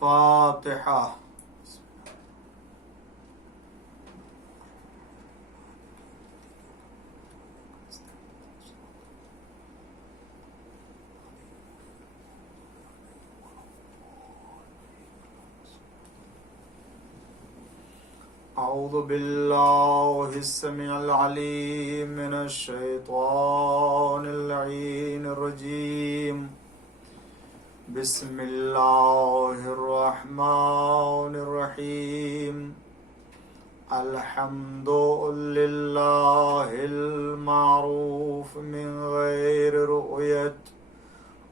فاتحہ۔ اعوذ باللہ السمیع العلیم من الشیطان اللعین الرجیم، بسم اللہ الرحمن الرحیم، الحمد للہ المعروف من غیر رؤیت،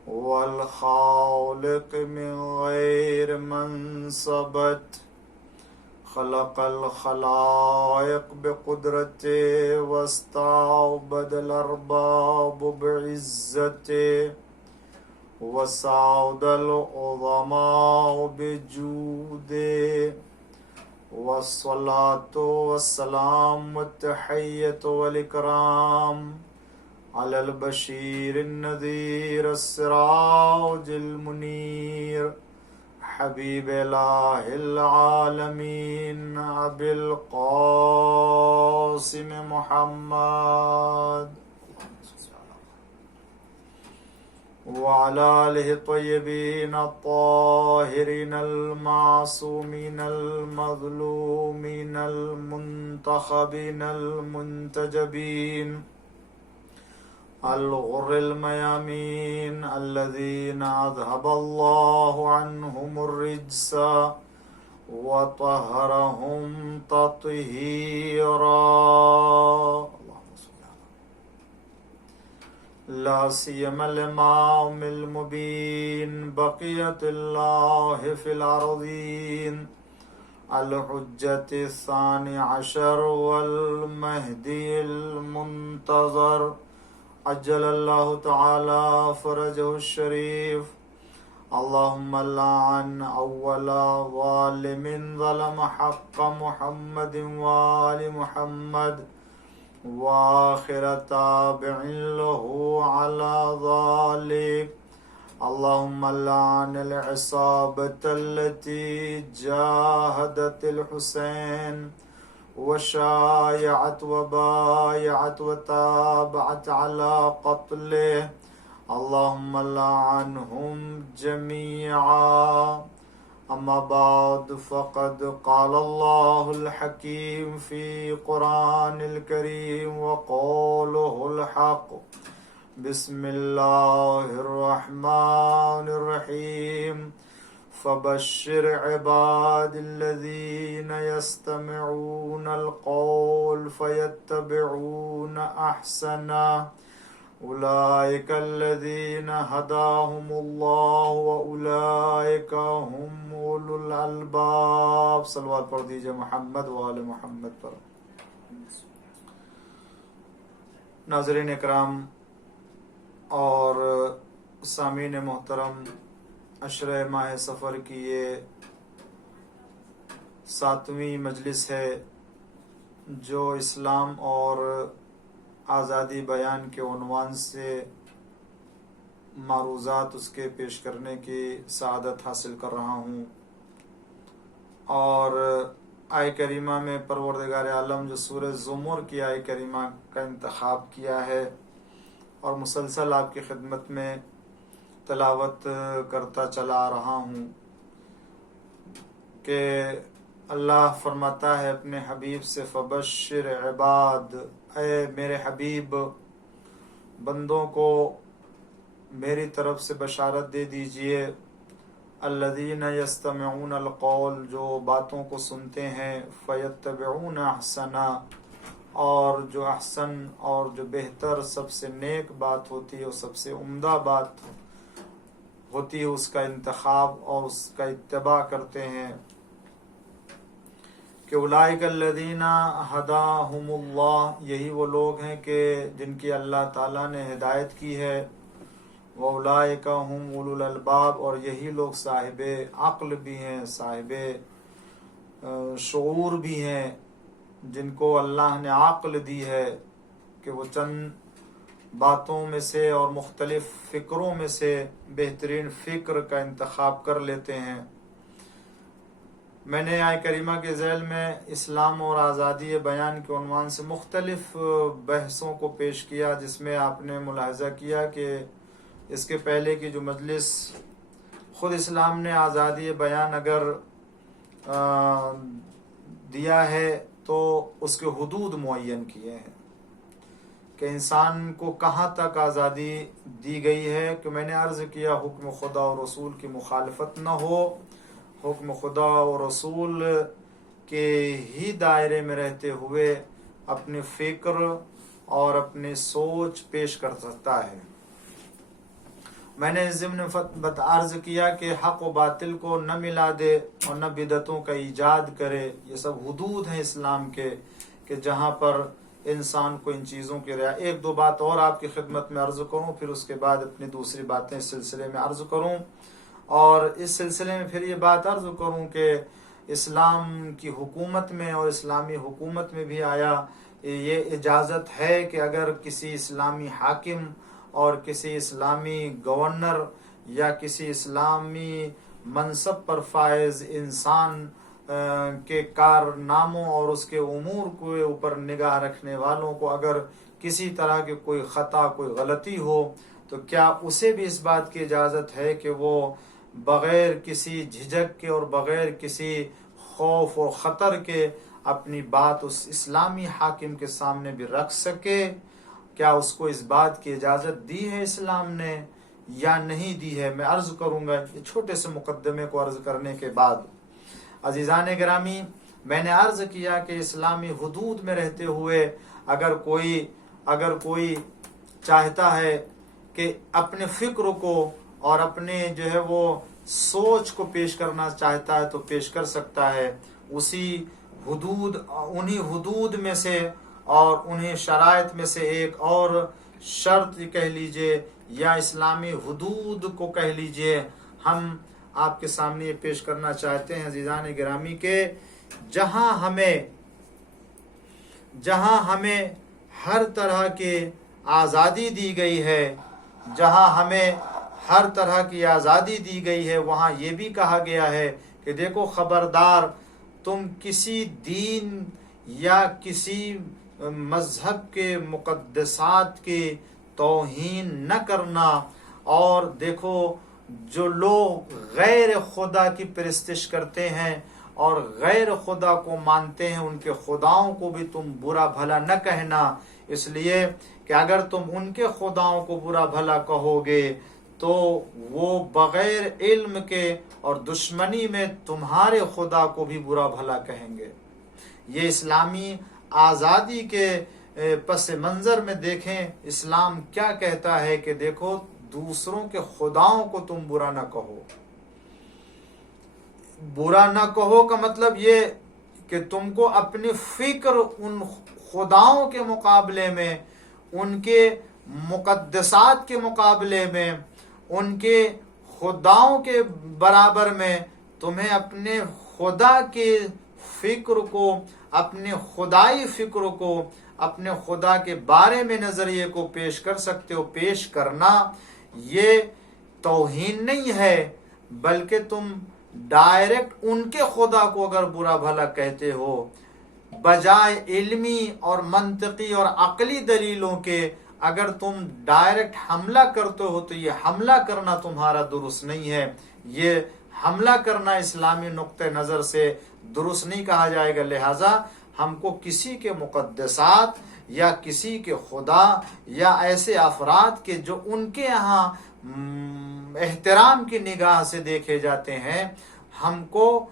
والخالق من غیر منصبت، خلق الخلائق بقدرته واستعبد الأرباب بعزته، وسعد العظماء بجوده، والصلاة والسلام والتحية والإكرام على البشير النذير السراج المنير، حبیب الہ العالمین ابی القاسم محمد وعلى آلہ الطیبین الطاہرین المعصومین المظلومین المنتخبین المنتجبین الغر الميامين الذين أذهب الله عنهم الرجس وطهرهم تطهيرا، لا سيما الإمام المبين بقية الله في الأرضين، الحجة الثاني عشر والمهدي المنتظر، عجل اللہ تعالی فرجہ الشریف، اللہم لعن اول ظالم ظلم حق محمد وآل محمد، وآخر تابع له على ذلك، اللہم لعن العصابة التي جاهدت الحسين وشايعت وبايعت وتابعت على قتله، اللهم لعنهم جميعا، أما بعد، فقد قال الله الحكيم في قرآن الكريم وقوله الحق، بسم الله الرحمن الرحيم، فبشر عباد الذين يستمعون القول فيتبعون أحسنه، أولئك الذين هداهم الله وأولئك هم أولو الألباب۔ صلوات پڑھ دیجئے محمد وآل محمد پر۔ ناظرین اکرام اور سامعین محترم، عشرہ ماہ سفر کی یہ 7ویں مجلس ہے جو اسلام اور آزادی بیان کے عنوان سے معروضات اس کے پیش کرنے کی سعادت حاصل کر رہا ہوں، اور آیہ کریمہ میں پروردگار عالم جو سورہ زمر کی آیہ کریمہ کا انتخاب کیا ہے اور مسلسل آپ کی خدمت میں تلاوت کرتا چلا آ رہا ہوں کہ اللہ فرماتا ہے اپنے حبیب سے، فبشر عباد، اے میرے حبیب بندوں کو میری طرف سے بشارت دے دیجئے، الذین یستمعون القول، جو باتوں کو سنتے ہیں، فیتبعون احسنا، اور جو احسن اور جو بہتر سب سے نیک بات ہوتی ہے اور سب سے عمدہ بات ہوتی ہے اس کا انتخاب اور اس کا اتباع کرتے ہیں، کہ اولئک الذین ہداہم اللہ، یہی وہ لوگ ہیں کہ جن کی اللہ تعالیٰ نے ہدایت کی ہے، وَأُولَئِكَ هُمْ أُولُو الْأَلْبَابِ، اور یہی لوگ صاحب عقل بھی ہیں، صاحب شعور بھی ہیں، جن کو اللہ نے عقل دی ہے کہ وہ چند باتوں میں سے اور مختلف فکروں میں سے بہترین فکر کا انتخاب کر لیتے ہیں، میں نے آیہ کریمہ کے ذیل میں اسلام اور آزادی بیان کے عنوان سے مختلف بحثوں کو پیش کیا، جس میں آپ نے ملاحظہ کیا کہ اس کے پہلے کی جو مجلس خود اسلام نے آزادی بیان اگر دیا ہے تو اس کے حدود معین کیے ہیں کہ انسان کو کہاں تک آزادی دی گئی ہے، کہ میں نے عرض کیا حکم خدا اور رسول کی مخالفت نہ ہو، حکم خدا اور رسول کے ہی دائرے میں رہتے ہوئے اپنی فکر اور اپنی سوچ پیش کر سکتا ہے۔ میں نے ضمن عرض کیا کہ حق و باطل کو نہ ملا دے اور نہ بدعتوں کا ایجاد کرے، یہ سب حدود ہیں اسلام کے کہ جہاں پر انسان کو ان چیزوں کی رعایت۔ ایک دو بات اور آپ کی خدمت میں عرض کروں، پھر اس کے بعد اپنی دوسری باتیں اس سلسلے میں عرض کروں، اور اس سلسلے میں پھر یہ بات عرض کروں کہ اسلام کی حکومت میں اور اسلامی حکومت میں بھی آیا یہ اجازت ہے کہ اگر کسی اسلامی حاکم اور کسی اسلامی گورنر یا کسی اسلامی منصب پر فائز انسان کے کارناموں اور اس کے امور کے اوپر نگاہ رکھنے والوں کو اگر کسی طرح کی کوئی خطا، کوئی غلطی ہو، تو کیا اسے بھی اس بات کی اجازت ہے کہ وہ بغیر کسی جھجک کے اور بغیر کسی خوف و خطر کے اپنی بات اس اسلامی حاکم کے سامنے بھی رکھ سکے؟ کیا اس کو اس بات کی اجازت دی ہے اسلام نے یا نہیں دی ہے؟ میں عرض کروں گا یہ چھوٹے سے مقدمے کو عرض کرنے کے بعد۔ عزیزان گرامی، میں نے عرض کیا کہ اسلامی حدود میں رہتے ہوئے اگر کوئی چاہتا ہے کہ اپنے فکر کو اور اپنے جو ہے وہ سوچ کو پیش کرنا چاہتا ہے تو پیش کر سکتا ہے، انہی حدود میں سے اور انہیں شرائط میں سے ایک اور شرط کہہ لیجئے یا اسلامی حدود کو کہہ لیجئے ہم آپ کے سامنے یہ پیش کرنا چاہتے ہیں عزیزان گرامی کہ جہاں ہمیں ہر طرح کی آزادی دی گئی ہے، جہاں ہمیں ہر طرح کی آزادی دی گئی ہے، وہاں یہ بھی کہا گیا ہے کہ دیکھو خبردار تم کسی دین یا کسی مذہب کے مقدسات کی توہین نہ کرنا، اور دیکھو جو لوگ غیر خدا کی پرستش کرتے ہیں اور غیر خدا کو مانتے ہیں ان کے خداؤں کو بھی تم برا بھلا نہ کہنا، اس لیے کہ اگر تم ان کے خداؤں کو برا بھلا کہو گے تو وہ بغیر علم کے اور دشمنی میں تمہارے خدا کو بھی برا بھلا کہیں گے۔ یہ اسلامی آزادی کے پس منظر میں دیکھیں اسلام کیا کہتا ہے کہ دیکھو دوسروں کے خداؤں کو تم برا نہ کہو۔ برا نہ کہو کا مطلب یہ کہ تم کو اپنی فکر ان خداؤں کے مقابلے میں، ان کے مقدسات کے مقابلے میں، ان کے خداؤں کے برابر میں تمہیں اپنے خدا کے فکر کو، اپنے خدائی فکر کو، اپنے خدا کے بارے میں نظریے کو پیش کر سکتے ہو۔ پیش کرنا یہ توہین نہیں ہے، بلکہ تم ڈائریکٹ ان کے خدا کو اگر برا بھلا کہتے ہو بجائے علمی اور منطقی اور عقلی دلیلوں کے، اگر تم ڈائریکٹ حملہ کرتے ہو تو یہ حملہ کرنا تمہارا درست نہیں ہے، یہ حملہ کرنا اسلامی نقطہ نظر سے درست نہیں کہا جائے گا۔ لہٰذا ہم کو کسی کے مقدسات یا کسی کے خدا یا ایسے افراد کے جو ان کے یہاں احترام کی نگاہ سے دیکھے جاتے ہیں، ہم کو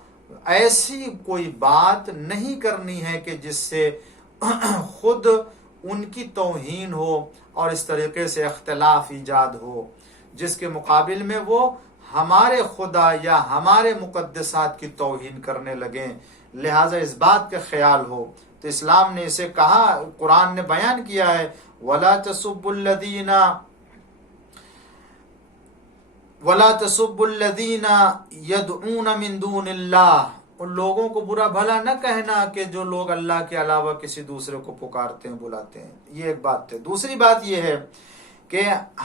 ایسی کوئی بات نہیں کرنی ہے کہ جس سے خود ان کی توہین ہو اور اس طریقے سے اختلاف ایجاد ہو، جس کے مقابل میں وہ ہمارے خدا یا ہمارے مقدسات کی توہین کرنے لگیں۔ لہٰذا اس بات کا خیال ہو تو اسلام نے اسے کہا، قرآن نے بیان کیا ہے وَلَا تَسُبُّوا الَّذِينَ يَدْعُونَ مِن دُونِ اللَّهِ، ان لوگوں کو برا بھلا نہ کہنا کہ جو لوگ اللہ کے علاوہ کسی دوسرے کو پکارتے ہیں، بلاتے ہیں۔ یہ ایک بات ہے۔ دوسری بات یہ ہے کہ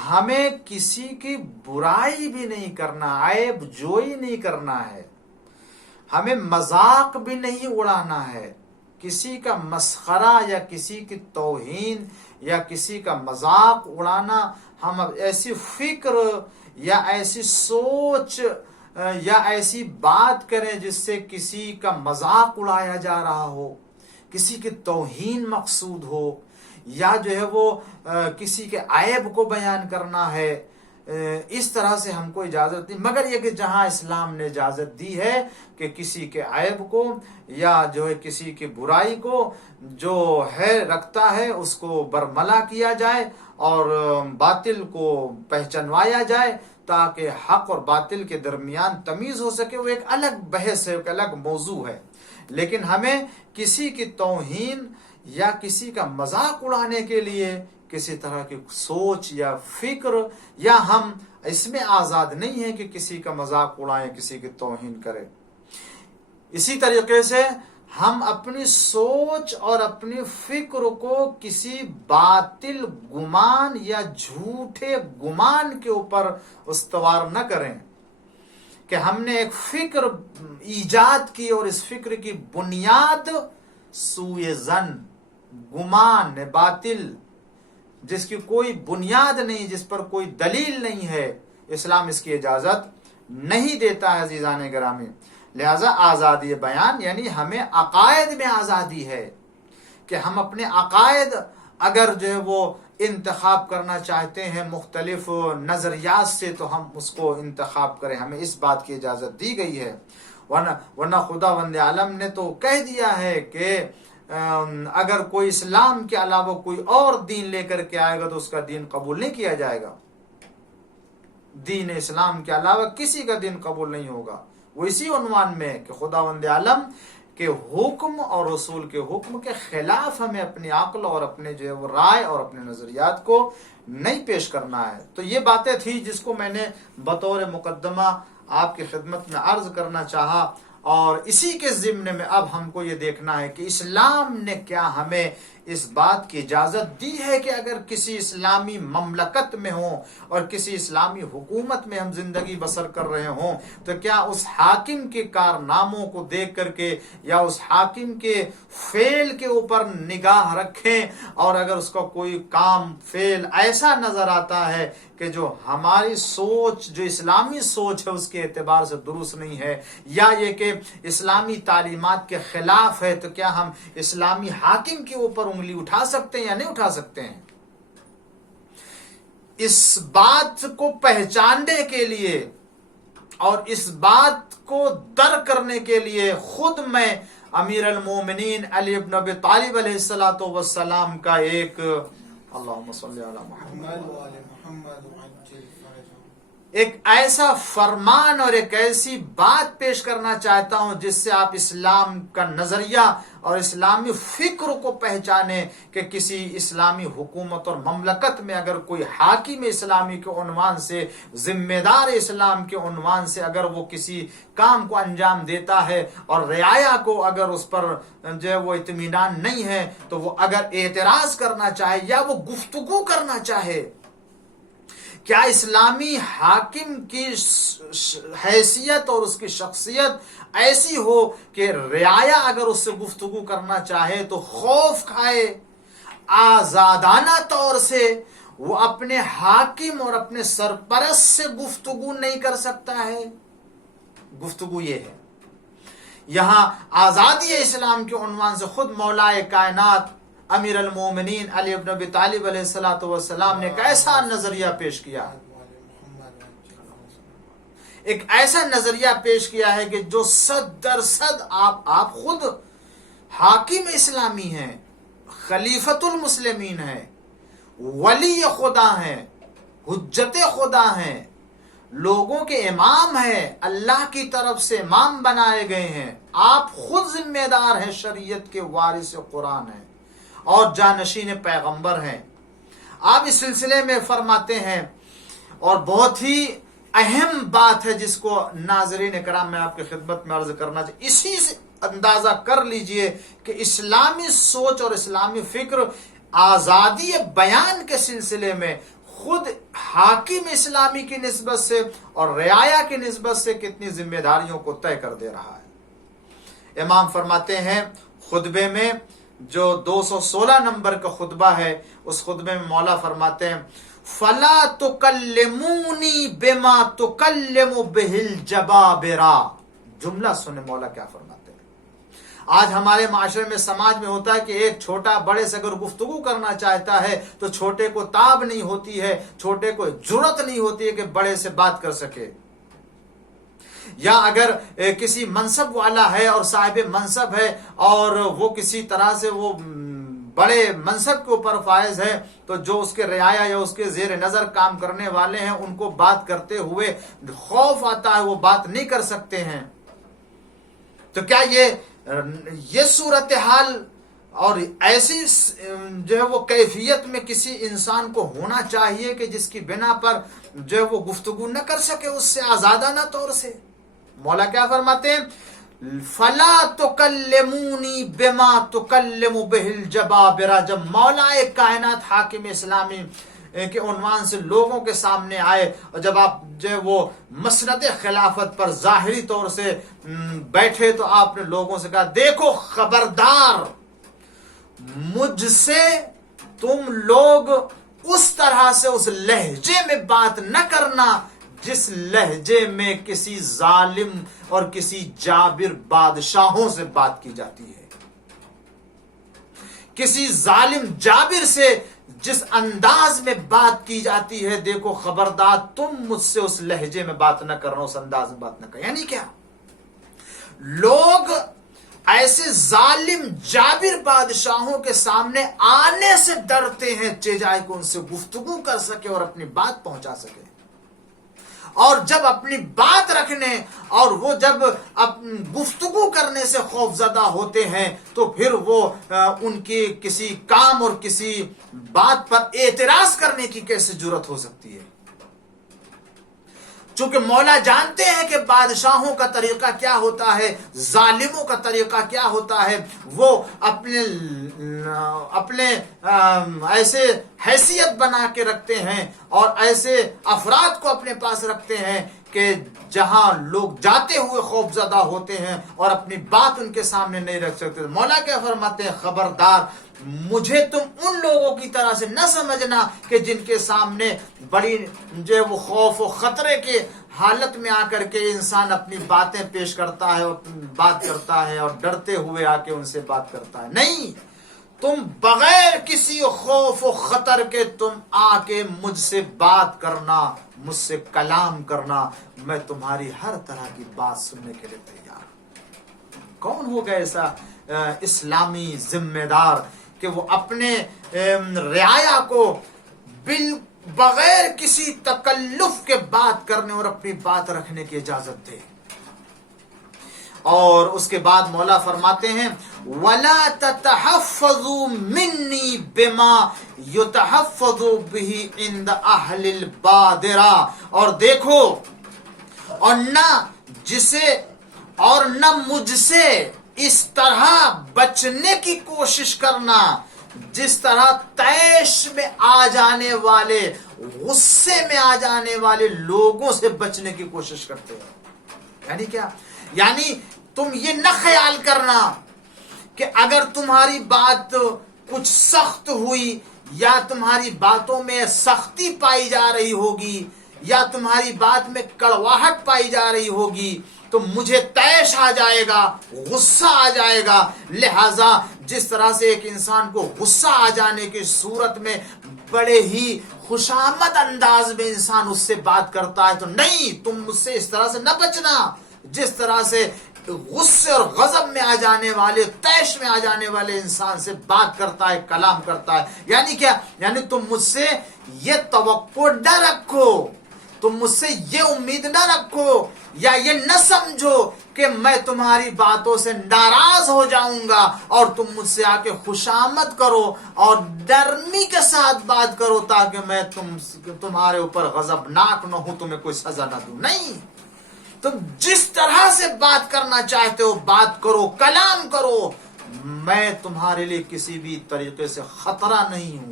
ہمیں کسی کی برائی بھی نہیں کرنا، عیب جوئی نہیں کرنا ہے۔ ہمیں مذاق بھی نہیں اڑانا ہے، کسی کا مسخرہ یا کسی کی توہین یا کسی کا مذاق اڑانا، ہم ایسی فکر یا ایسی سوچ یا ایسی بات کریں جس سے کسی کا مذاق اڑایا جا رہا ہو، کسی کی توہین مقصود ہو، یا جو ہے وہ کسی کے عیب کو بیان کرنا ہے، اس طرح سے ہم کو اجازت نہیں، مگر یہ کہ جہاں اسلام نے اجازت دی ہے کہ کسی کے عیب کو یا جو ہے کسی کی برائی کو جو ہے رکھتا ہے اس کو برملا کیا جائے اور باطل کو پہچنوایا جائے تاکہ حق اور باطل کے درمیان تمیز ہو سکے، وہ ایک الگ بحث ہے، ایک الگ موضوع ہے۔ لیکن ہمیں کسی کی توہین یا کسی کا مذاق اڑانے کے لیے کسی طرح کی سوچ یا فکر، یا ہم اس میں آزاد نہیں ہیں کہ کسی کا مذاق اڑائیں، کسی کی توہین کریں۔ اسی طریقے سے ہم اپنی سوچ اور اپنی فکر کو کسی باطل گمان یا جھوٹے گمان کے اوپر استوار نہ کریں کہ ہم نے ایک فکر ایجاد کی اور اس فکر کی بنیاد سوء ظن، گمان باطل، جس کی کوئی بنیاد نہیں، جس پر کوئی دلیل نہیں ہے، اسلام اس کی اجازت نہیں دیتا ہے عزیزان گرامی۔ لہذا آزادی بیان یعنی ہمیں عقائد میں آزادی ہے کہ ہم اپنے عقائد اگر جو ہے وہ انتخاب کرنا چاہتے ہیں مختلف نظریات سے تو ہم اس کو انتخاب کریں، ہمیں اس بات کی اجازت دی گئی ہے۔ ورنہ خدا وند عالم نے تو کہہ دیا ہے کہ اگر کوئی اسلام کے علاوہ کوئی اور دین لے کر کے آئے گا تو اس کا دین قبول نہیں کیا جائے گا، دین اسلام کے علاوہ کسی کا دین قبول نہیں ہوگا۔ وہ اسی عنوان میں کہ خداوند عالم کے حکم اور رسول کے حکم کے خلاف ہمیں اپنی عقل اور اپنے جو ہے وہ رائے اور اپنے نظریات کو نہیں پیش کرنا ہے۔ تو یہ باتیں تھی جس کو میں نے بطور مقدمہ آپ کی خدمت میں عرض کرنا چاہا، اور اسی کے ضمن میں اب ہم کو یہ دیکھنا ہے کہ اسلام نے کیا ہمیں اس بات کی اجازت دی ہے کہ اگر کسی اسلامی مملکت میں ہوں اور کسی اسلامی حکومت میں ہم زندگی بسر کر رہے ہوں تو کیا اس حاکم کے کارناموں کو دیکھ کر کے یا اس حاکم کے فعل کے اوپر نگاہ رکھیں، اور اگر اس کا کوئی کام فعل ایسا نظر آتا ہے کہ جو ہماری سوچ، جو اسلامی سوچ ہے اس کے اعتبار سے درست نہیں ہے، یا یہ کہ اسلامی تعلیمات کے خلاف ہے، تو کیا ہم اسلامی حاکم کے اوپر انگلی اٹھا سکتے ہیں یا نہیں اٹھا سکتے ہیں؟ اس بات کو پہچاننے کے لیے اور اس بات کو درک کرنے کے لیے خود میں امیر المومنین علی ابن ابی طالب علیہ السلام کا ایک اللہم صلی علی محمد ایک ایسا فرمان اور ایک ایسی بات پیش کرنا چاہتا ہوں جس سے آپ اسلام کا نظریہ اور اسلامی فکر کو پہچانیں کہ کسی اسلامی حکومت اور مملکت میں اگر کوئی حاکم اسلامی کے عنوان سے، ذمہ دار اسلام کے عنوان سے اگر وہ کسی کام کو انجام دیتا ہے اور رعایا کو اگر اس پر جو ہے وہ اطمینان نہیں ہے تو وہ اگر اعتراض کرنا چاہے یا وہ گفتگو کرنا چاہے، کیا اسلامی حاکم کی حیثیت اور اس کی شخصیت ایسی ہو کہ رعایا اگر اس سے گفتگو کرنا چاہے تو خوف کھائے، آزادانہ طور سے وہ اپنے حاکم اور اپنے سرپرست سے گفتگو نہیں کر سکتا ہے؟ گفتگو یہ ہے۔ یہاں آزادی اسلام کے عنوان سے خود مولائے کائنات امیر المومنین علی ابن ابی طالب علیہ السلام نے ایک ایسا نظریہ پیش کیا، ایک ایسا نظریہ پیش کیا ہے کہ جو 100% آپ خود حاکم اسلامی ہیں، خلیفۃ المسلمین ہیں، ولی خدا ہیں، حجت خدا ہیں، لوگوں کے امام ہیں، اللہ کی طرف سے امام بنائے گئے ہیں، آپ خود ذمہ دار ہیں، شریعت کے وارث قرآن ہیں اور جانشین پیغمبر ہیں۔ آپ اس سلسلے میں فرماتے ہیں، اور بہت ہی اہم بات ہے جس کو ناظرین کرام میں آپ کی خدمت میں عرض کرنا چاہیے، اسی سے اندازہ کر لیجئے کہ اسلامی سوچ اور اسلامی فکر آزادی بیان کے سلسلے میں خود حاکم اسلامی کی نسبت سے اور رعایا کی نسبت سے کتنی ذمہ داریوں کو طے کر دے رہا ہے۔ امام فرماتے ہیں خطبے میں جو 216 نمبر کا خطبہ ہے اس خطبے میں مولا فرماتے ہیں فلا تکلمونی بما تکلم بہ الجبابرہ. جملہ سنیں مولا کیا فرماتے ہیں. آج ہمارے معاشرے میں سماج میں ہوتا ہے کہ ایک چھوٹا بڑے سے اگر گفتگو کرنا چاہتا ہے تو چھوٹے کو تاب نہیں ہوتی ہے, چھوٹے کو جرأت نہیں ہوتی ہے کہ بڑے سے بات کر سکے. یا اگر کسی منصب والا ہے اور صاحب منصب ہے اور وہ کسی طرح سے وہ بڑے منصب کے اوپر فائز ہے تو جو اس کے رعایا یا اس کے زیر نظر کام کرنے والے ہیں ان کو بات کرتے ہوئے خوف آتا ہے, وہ بات نہیں کر سکتے ہیں. تو کیا یہ صورتحال اور ایسی جو ہے وہ کیفیت میں کسی انسان کو ہونا چاہیے کہ جس کی بنا پر جو ہے وہ گفتگو نہ کر سکے اس سے آزادانہ طور سے. مولا کیا فرماتے ہیں فلا تکلمونی بما تکلم بہ الجبابرہ. جب مولا کائنات حاکم اسلامی کے عنوان سے لوگوں کے سامنے آئے اور جب آپ جو وہ مسند خلافت پر ظاہری طور سے بیٹھے تو آپ نے لوگوں سے کہا دیکھو خبردار مجھ سے تم لوگ اس طرح سے اس لہجے میں بات نہ کرنا جس لہجے میں کسی ظالم اور کسی جابر بادشاہوں سے بات کی جاتی ہے. کسی ظالم جابر سے جس انداز میں بات کی جاتی ہے, دیکھو خبردار تم مجھ سے اس لہجے میں بات نہ کرنا, اس انداز میں بات نہ کرنا. یعنی کیا لوگ ایسے ظالم جابر بادشاہوں کے سامنے آنے سے ڈرتے ہیں چیجائے کہ ان سے گفتگو کر سکے اور اپنی بات پہنچا سکے. اور جب اپنی بات رکھنے اور وہ جب گفتگو کرنے سے خوف زدہ ہوتے ہیں تو پھر وہ ان کی کسی کام اور کسی بات پر اعتراض کرنے کی کیسے جرأت ہو سکتی ہے. چونکہ مولا جانتے ہیں کہ بادشاہوں کا طریقہ کیا ہوتا ہے, ظالموں کا طریقہ کیا ہوتا ہے. وہ اپنے ایسے حیثیت بنا کے رکھتے ہیں اور ایسے افراد کو اپنے پاس رکھتے ہیں کہ جہاں لوگ جاتے ہوئے خوف زدہ ہوتے ہیں اور اپنی بات ان کے سامنے نہیں رکھ سکتے. مولا کیا فرماتے ہیں خبردار مجھے تم ان لوگوں کی طرح سے نہ سمجھنا کہ جن کے سامنے بڑی جو ہے وہ خوف و خطرے کے حالت میں آ کر کے انسان اپنی باتیں پیش کرتا ہے, بات کرتا ہے اور ڈرتے ہوئے آ کے ان سے بات کرتا ہے. نہیں, تم بغیر کسی خوف و خطر کے تم آ کے مجھ سے بات کرنا, مجھ سے کلام کرنا, میں تمہاری ہر طرح کی بات سننے کے لیے تیار ہوں. کون ہوگا ایسا اسلامی ذمہ دار کہ وہ اپنے رعایا کو بغیر کسی تکلف کے بات کرنے اور اپنی بات رکھنے کی اجازت دے. اور اس کے بعد مولا فرماتے ہیں وَلَا تَتَحَفَّظُوا مِنِّي بِمَا يُتَحَفَّظُ بِهِ عِنْدَ أَهْلِ الْبَادِرَةِ. اور دیکھو اور نہ مجھ سے اس طرح بچنے کی کوشش کرنا جس طرح طیش میں آ جانے والے, غصے میں آ جانے والے لوگوں سے بچنے کی کوشش کرتے ہیں. یعنی کیا؟ یعنی تم یہ نہ خیال کرنا کہ اگر تمہاری بات کچھ سخت ہوئی یا تمہاری باتوں میں سختی پائی جا رہی ہوگی یا تمہاری بات میں کڑواہٹ پائی جا رہی ہوگی تو مجھے طیش آ جائے گا, غصہ آ جائے گا. لہذا جس طرح سے ایک انسان کو غصہ آ جانے کی صورت میں بڑے ہی خوشامد انداز میں انسان اس سے بات کرتا ہے, تو نہیں, تم مجھ سے اس طرح سے نہ بچنا جس طرح سے غصے اور غضب میں آ جانے والے, طیش میں آ جانے والے انسان سے بات کرتا ہے, کلام کرتا ہے. یعنی کیا؟ یعنی تم مجھ سے یہ توقع نہ رکھو, تم مجھ سے یہ امید نہ رکھو یا یہ نہ سمجھو کہ میں تمہاری باتوں سے ناراض ہو جاؤں گا اور تم مجھ سے آ کے خوشامد کرو اور نرمی کے ساتھ بات کرو تاکہ میں تمہارے اوپر غضبناک نہ ہوں, تمہیں کوئی سزا نہ دوں. نہیں, تم جس طرح سے بات کرنا چاہتے ہو بات کرو, کلام کرو. میں تمہارے لیے کسی بھی طریقے سے خطرہ نہیں ہوں,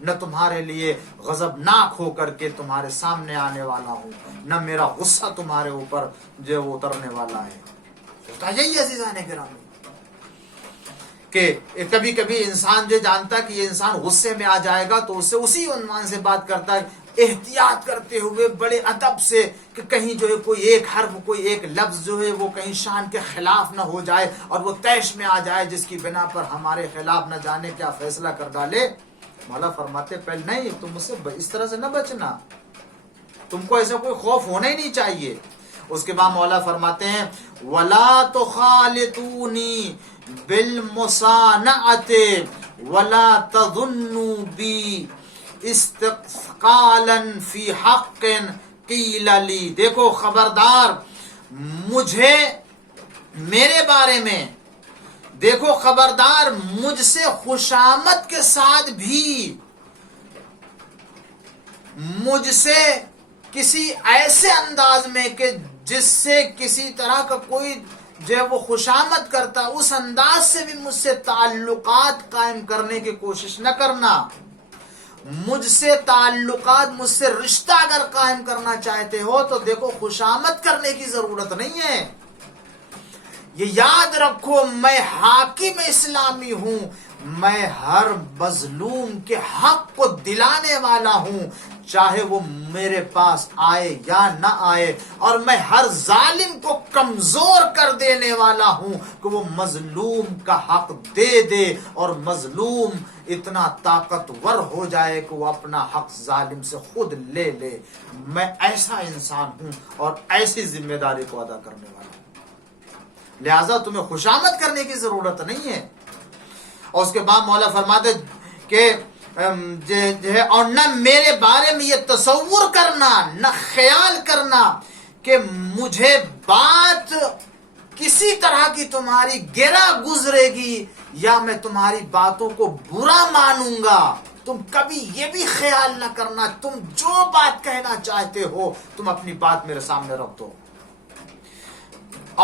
نہ تمہارے لیے غضبناک ہو کر کے تمہارے سامنے آنے والا ہوں, نہ میرا غصہ تمہارے اوپر جو اترنے والا ہے. ہوتا یہی عزیزان گرامی کہ کبھی کبھی انسان جو جانتا کہ یہ انسان غصے میں آ جائے گا تو اس سے اسی عنوان سے بات کرتا ہے، احتیاط کرتے ہوئے بڑے ادب سے کہ کہیں جو ہے کوئی ایک حرف کوئی ایک لفظ جو ہے وہ کہیں شان کے خلاف نہ ہو جائے اور وہ طیش میں آ جائے جس کی بنا پر ہمارے خلاف نہ جانے کیا فیصلہ کر ڈالے۔ مولا فرماتے پہلے نہیں، تم اس سے اس طرح سے نہ بچنا، تم کو ایسا کوئی خوف ہونا ہی نہیں چاہیے۔ اس کے بعد مولا فرماتے ہیں وَلَا تُخَالِطُونِي بِالْمُصَانَعَةِ وَلَا تَظُنُّوا بِي استقالاً فی حق قیل لی۔ دیکھو خبردار مجھے میرے بارے میں، دیکھو خبردار مجھ سے خوشامد کے ساتھ بھی مجھ سے کسی ایسے انداز میں کہ جس سے کسی طرح کا کوئی جو ہے وہ خوشامد کرتا، اس انداز سے بھی مجھ سے تعلقات قائم کرنے کی کوشش نہ کرنا۔ مجھ سے تعلقات، مجھ سے رشتہ اگر قائم کرنا چاہتے ہو تو دیکھو خوشامد کرنے کی ضرورت نہیں ہے۔ یہ یاد رکھو میں حاکم اسلامی ہوں، میں ہر مظلوم کے حق کو دلانے والا ہوں، چاہے وہ میرے پاس آئے یا نہ آئے، اور میں ہر ظالم کو کمزور کر دینے والا ہوں کہ وہ مظلوم کا حق دے دے اور مظلوم اتنا طاقتور ہو جائے کہ وہ اپنا حق ظالم سے خود لے لے۔ میں ایسا انسان ہوں اور ایسی ذمہ داری کو ادا کرنے والا ہوں، لہذا تمہیں خوشامد کرنے کی ضرورت نہیں ہے۔ اور اس کے بعد مولا فرماتے کہ اور نہ میرے بارے میں یہ تصور کرنا، نہ خیال کرنا کہ مجھے بات کسی طرح کی تمہاری گرا گزرے گی یا میں تمہاری باتوں کو برا مانوں گا۔ تم کبھی یہ بھی خیال نہ کرنا، تم جو بات کہنا چاہتے ہو تم اپنی بات میرے سامنے رکھ دو،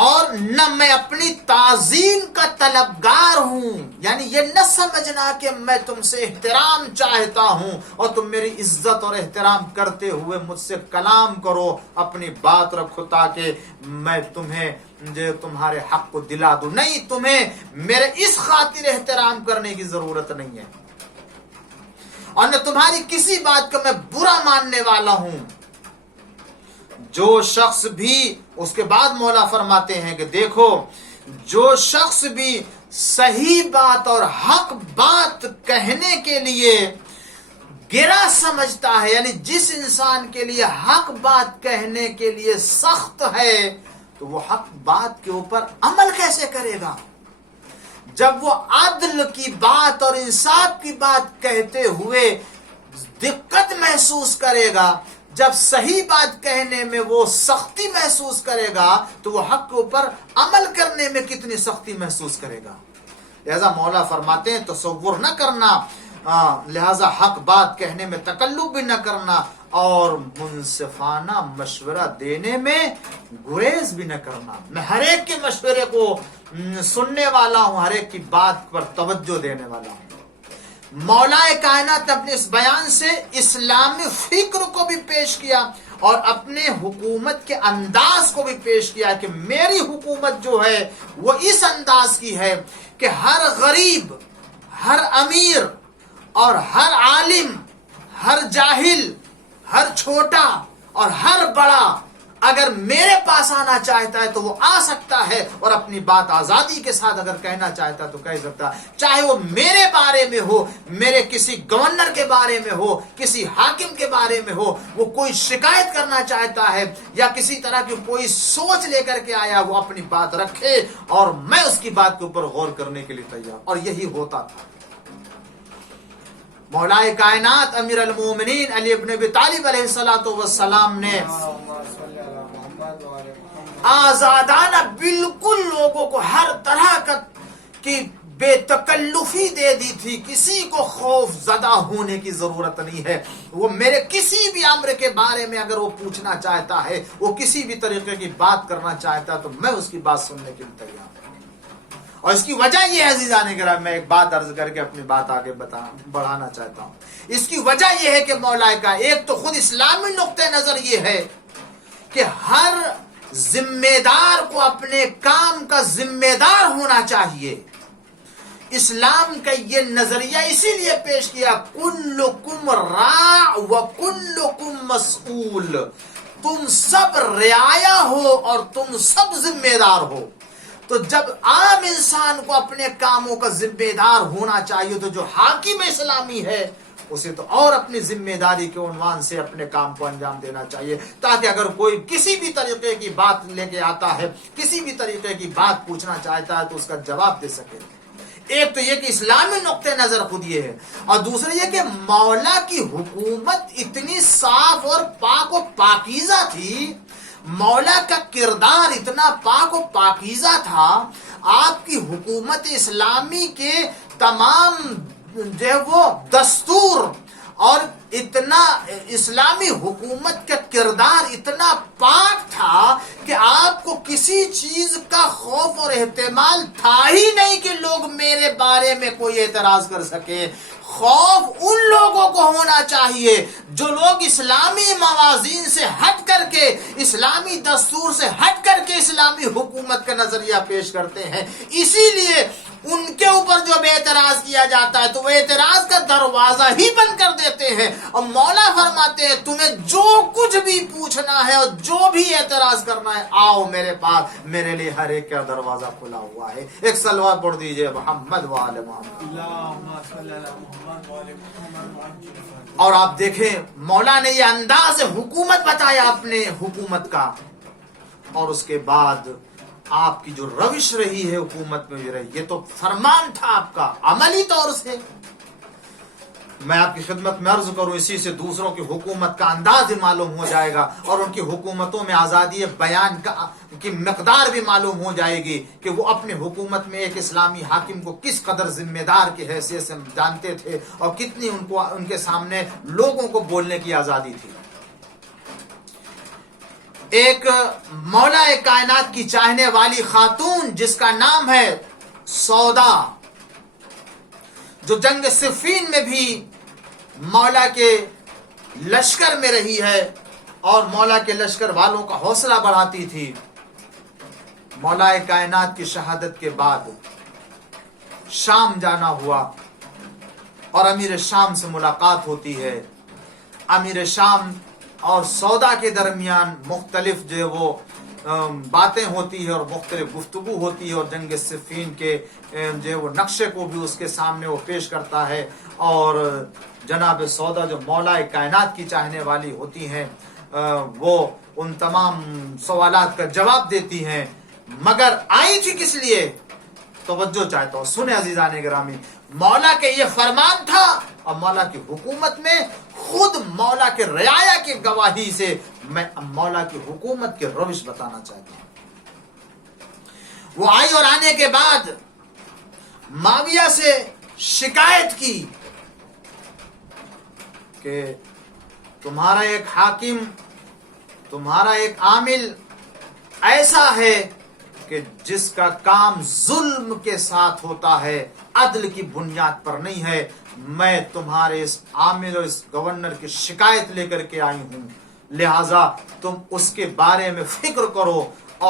اور نہ میں اپنی تعظیم کا طلبگار ہوں، یعنی یہ نہ سمجھنا کہ میں تم سے احترام چاہتا ہوں اور تم میری عزت اور احترام کرتے ہوئے مجھ سے کلام کرو، اپنی بات رکھو تاکہ میں تمہیں جو تمہارے حق کو دلا دوں۔ نہیں، تمہیں میرے اس خاطر احترام کرنے کی ضرورت نہیں ہے، اور نہ تمہاری کسی بات کو میں برا ماننے والا ہوں۔ جو شخص بھی، اس کے بعد مولا فرماتے ہیں کہ دیکھو جو شخص بھی صحیح بات اور حق بات کہنے کے لیے گرا سمجھتا ہے، یعنی جس انسان کے لیے حق بات کہنے کے لیے سخت ہے تو وہ حق بات کے اوپر عمل کیسے کرے گا؟ جب وہ عدل کی بات اور انصاف کی بات کہتے ہوئے دقت محسوس کرے گا، جب صحیح بات کہنے میں وہ سختی محسوس کرے گا تو وہ حق کے اوپر عمل کرنے میں کتنی سختی محسوس کرے گا۔ لہذا مولا فرماتے ہیں تصور نہ کرنا، لہذا حق بات کہنے میں تکلف بھی نہ کرنا اور منصفانہ مشورہ دینے میں گریز بھی نہ کرنا۔ میں ہر ایک کے مشورے کو سننے والا ہوں، ہر ایک کی بات پر توجہ دینے والا ہوں۔ مولا کائنات نے اپنے اس بیان سے اسلامی فکر کو بھی پیش کیا اور اپنے حکومت کے انداز کو بھی پیش کیا کہ میری حکومت جو ہے وہ اس انداز کی ہے کہ ہر غریب، ہر امیر اور ہر عالم، ہر جاہل، ہر چھوٹا اور ہر بڑا اگر میرے پاس آنا چاہتا ہے تو وہ آ سکتا ہے اور اپنی بات آزادی کے ساتھ اگر کہنا چاہتا ہے تو کہہ سکتا ہے، چاہے وہ میرے بارے میں ہو، میرے کسی گورنر کے بارے میں ہو، کسی حاکم کے بارے میں ہو، وہ کوئی شکایت کرنا چاہتا ہے یا کسی طرح کی کوئی سوچ لے کر کے آیا، وہ اپنی بات رکھے اور میں اس کی بات کے اوپر غور کرنے کے لیے تیار۔ اور یہی ہوتا تھا۔ مولا کائنات امیر المومنین علی ابن ابی طالب علیہ السلام نے آزادانہ بالکل لوگوں کو ہر طرح کی بے تکلفی دے دی تھی، کسی کو خوف زدہ ہونے کی ضرورت نہیں ہے۔ وہ میرے کسی بھی امر کے بارے میں اگر وہ پوچھنا چاہتا ہے، وہ کسی بھی طریقے کی بات کرنا چاہتا ہے تو میں اس کی بات سننے کے لیے تیار ہوں۔ اور اس کی وجہ یہ ہے عزیزان گرامی، میں ایک بات عرض کر کے اپنی بات آگے بڑھانا چاہتا ہوں۔ اس کی وجہ یہ ہے کہ مولا کا ایک تو خود اسلامی نقطہ نظر یہ ہے کہ ہر ذمہ دار کو اپنے کام کا ذمہ دار ہونا چاہیے. اسلام کا یہ نظریہ اسی لیے پیش کیا کلکم راع وکلکم مسئول، تم سب رعایا ہو اور تم سب ذمہ دار ہو. تو جب عام انسان کو اپنے کاموں کا ذمہ دار ہونا چاہیے تو جو حاکم اسلامی ہے اسے تو اور اپنی ذمہ داری کے عنوان سے اپنے کام کو انجام دینا چاہیے، تاکہ اگر کوئی کسی بھی طریقے کی بات لے کے آتا ہے، کسی بھی طریقے کی بات پوچھنا چاہتا ہے تو اس کا جواب دے سکے. ایک تو یہ کہ اسلامی نقطہ نظر خود یہ ہے، اور دوسرا یہ کہ مولا کی حکومت اتنی صاف اور پاک و پاکیزہ تھی، مولا کا کردار اتنا پاک و پاکیزہ تھا، آپ کی حکومت اسلامی کے تمام جو وہ دستور اور اتنا اسلامی حکومت کا کردار اتنا پاک تھا کہ آپ کو کسی چیز کا خوف اور احتمال تھا ہی نہیں کہ لوگ میرے بارے میں کوئی اعتراض کر سکے. خوف ان لوگوں کو ہونا چاہیے جو لوگ اسلامی موازین سے ہٹ کر کے، اسلامی دستور سے ہٹ کر کے اسلامی حکومت کا نظریہ پیش کرتے ہیں. اسی لیے ان کے اوپر جو بھی اعتراض کیا جاتا ہے تو وہ اعتراض کا دروازہ ہی بند کر دیتے ہیں، اور مولا فرماتے ہیں تمہیں جو کچھ بھی پوچھنا ہے اور جو بھی اعتراض کرنا ہے آؤ میرے پاس، میرے لیے ہر ایک کا دروازہ کھلا ہوا ہے. ایک صلوات پڑھ دیجئے محمد وآل محمد. اور آپ دیکھیں مولا نے یہ انداز حکومت بتایا اپنے حکومت کا، اور اس کے بعد آپ کی جو روش رہی ہے حکومت میں بھی رہی، یہ تو فرمان تھا آپ کا عملی طور سے. میں آپ کی خدمت میں عرض کروں، اسی سے دوسروں کی حکومت کا انداز ہی معلوم ہو جائے گا، اور ان کی حکومتوں میں آزادی بیان کی مقدار بھی معلوم ہو جائے گی کہ وہ اپنے حکومت میں ایک اسلامی حاکم کو کس قدر ذمہ دار کی حیثیت سے جانتے تھے، اور کتنی ان کے سامنے لوگوں کو بولنے کی آزادی تھی. ایک مولا کائنات کی چاہنے والی خاتون جس کا نام ہے سودا، جو جنگ صفین میں بھی مولا کے لشکر میں رہی ہے اور مولا کے لشکر والوں کا حوصلہ بڑھاتی تھی. مولا کائنات کی شہادت کے بعد شام جانا ہوا اور امیر شام سے ملاقات ہوتی ہے. امیر شام اور سودا کے درمیان مختلف جو وہ باتیں ہوتی ہے اور مختلف گفتگو ہوتی ہے، اور جنگ صفین کے جو وہ نقشے کو بھی اس کے سامنے وہ پیش کرتا ہے، اور جناب سودا جو مولا کائنات کی چاہنے والی ہوتی ہیں وہ ان تمام سوالات کا جواب دیتی ہیں. مگر آئی تھی کس لیے؟ توجہ چاہتا ہوں سنیں عزیزان گرامی، مولا کے یہ فرمان تھا، اور مولا کی حکومت میں خود مولا کے رعایا کی گواہی سے میں مولا کی حکومت کے روش بتانا چاہتا ہوں. وہ آئی اور آنے کے بعد معاویہ سے شکایت کی کہ تمہارا ایک حاکم، تمہارا ایک عامل ایسا ہے کہ جس کا کام ظلم کے ساتھ ہوتا ہے، عدل کی بنیاد پر نہیں ہے. میں تمہارے اس عامل اور اس گورنر کی شکایت لے کر کے آئی ہوں، لہذا تم اس کے بارے میں فکر کرو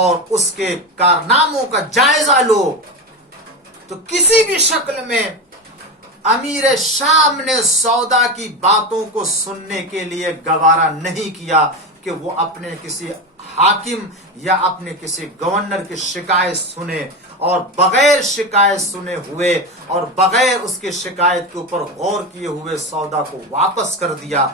اور اس کے کارناموں کا جائزہ لو. تو کسی بھی شکل میں امیر شام نے سودا کی باتوں کو سننے کے لیے گوارا نہیں کیا کہ وہ اپنے کسی حاکم یا اپنے کسی گورنر کی شکایت سنے، اور بغیر شکایت سنے ہوئے اور بغیر اس کی شکایت کے اوپر غور کیے ہوئے سودا کو واپس کر دیا.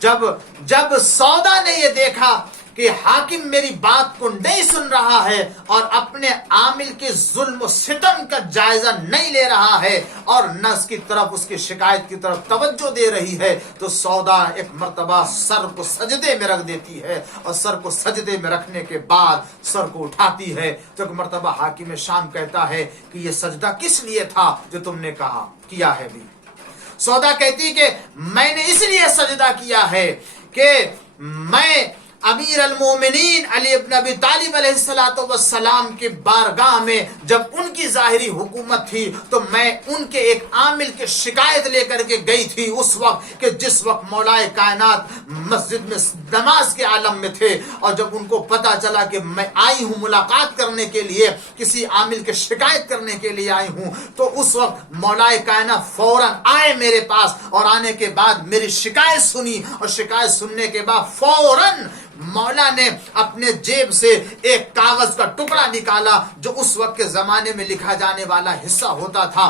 جب سودا نے یہ دیکھا کہ حاکم میری بات کو نہیں سن رہا ہے اور اپنے عامل کے ظلم و ستم کا جائزہ نہیں لے رہا ہے اور نہ اس کی طرف، اس کی شکایت کی طرف توجہ دے رہی ہے، تو سودا ایک مرتبہ سر کو سجدے میں رکھ دیتی ہے، اور سر کو سجدے میں رکھنے کے بعد سر کو اٹھاتی ہے. تو ایک مرتبہ حاکم شام کہتا ہے کہ یہ سجدہ کس لیے تھا جو تم نے کیا ہے بھی؟ سودا کہتی کہ میں نے اس لیے سجدہ کیا ہے کہ میں امیر المومنین علی ابن ابی طالب علیہ السلام کے بارگاہ میں جب ان کی ظاہری حکومت تھی تو میں ان کے ایک عامل کی شکایت لے کر کے گئی تھی اس وقت کہ جس وقت مولا کائنات مسجد میں نماز کے عالم میں تھے، اور جب ان کو پتا چلا کہ میں آئی ہوں ملاقات کرنے کے لیے، کسی عامل کے شکایت کرنے کے لیے آئی ہوں، تو اس وقت مولا کائنات فوراً آئے میرے پاس، اور آنے کے بعد میری شکایت سنی، اور شکایت سننے کے بعد فوراً مولا نے اپنے جیب سے ایک کاغذ کا ٹکڑا نکالا، جو اس وقت کے زمانے میں لکھا جانے والا حصہ ہوتا تھا۔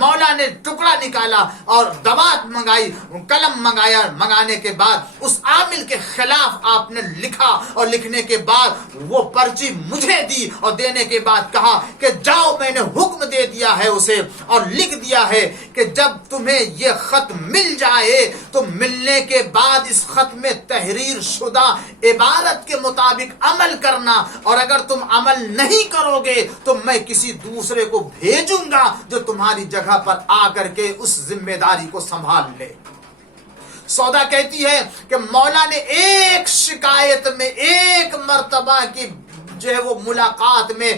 مولا نے ٹکڑا نکالا اور دوات منگائی، قلم منگانے کے بعد اس عامل کے خلاف آپ نے لکھا، اور لکھنے کے بعد وہ پرچی مجھے دی، اور دینے کے بعد کہا کہ جاؤ، میں نے حکم دے دیا ہے اسے، اور لکھ دیا ہے کہ جب تمہیں یہ خط مل جائے تو ملنے کے بعد اس خط میں تحریر شدہ عبارت کے مطابق عمل کرنا، اور اگر تم عمل نہیں کرو گے تو میں کسی دوسرے کو بھیجوں گا جو تمہاری جگہ پر آ کر کے اس ذمہ داری کو سنبھال لے۔ سودا کہتی ہے کہ مولا نے ایک شکایت میں ایک مرتبہ کی جو ہے وہ ملاقات میں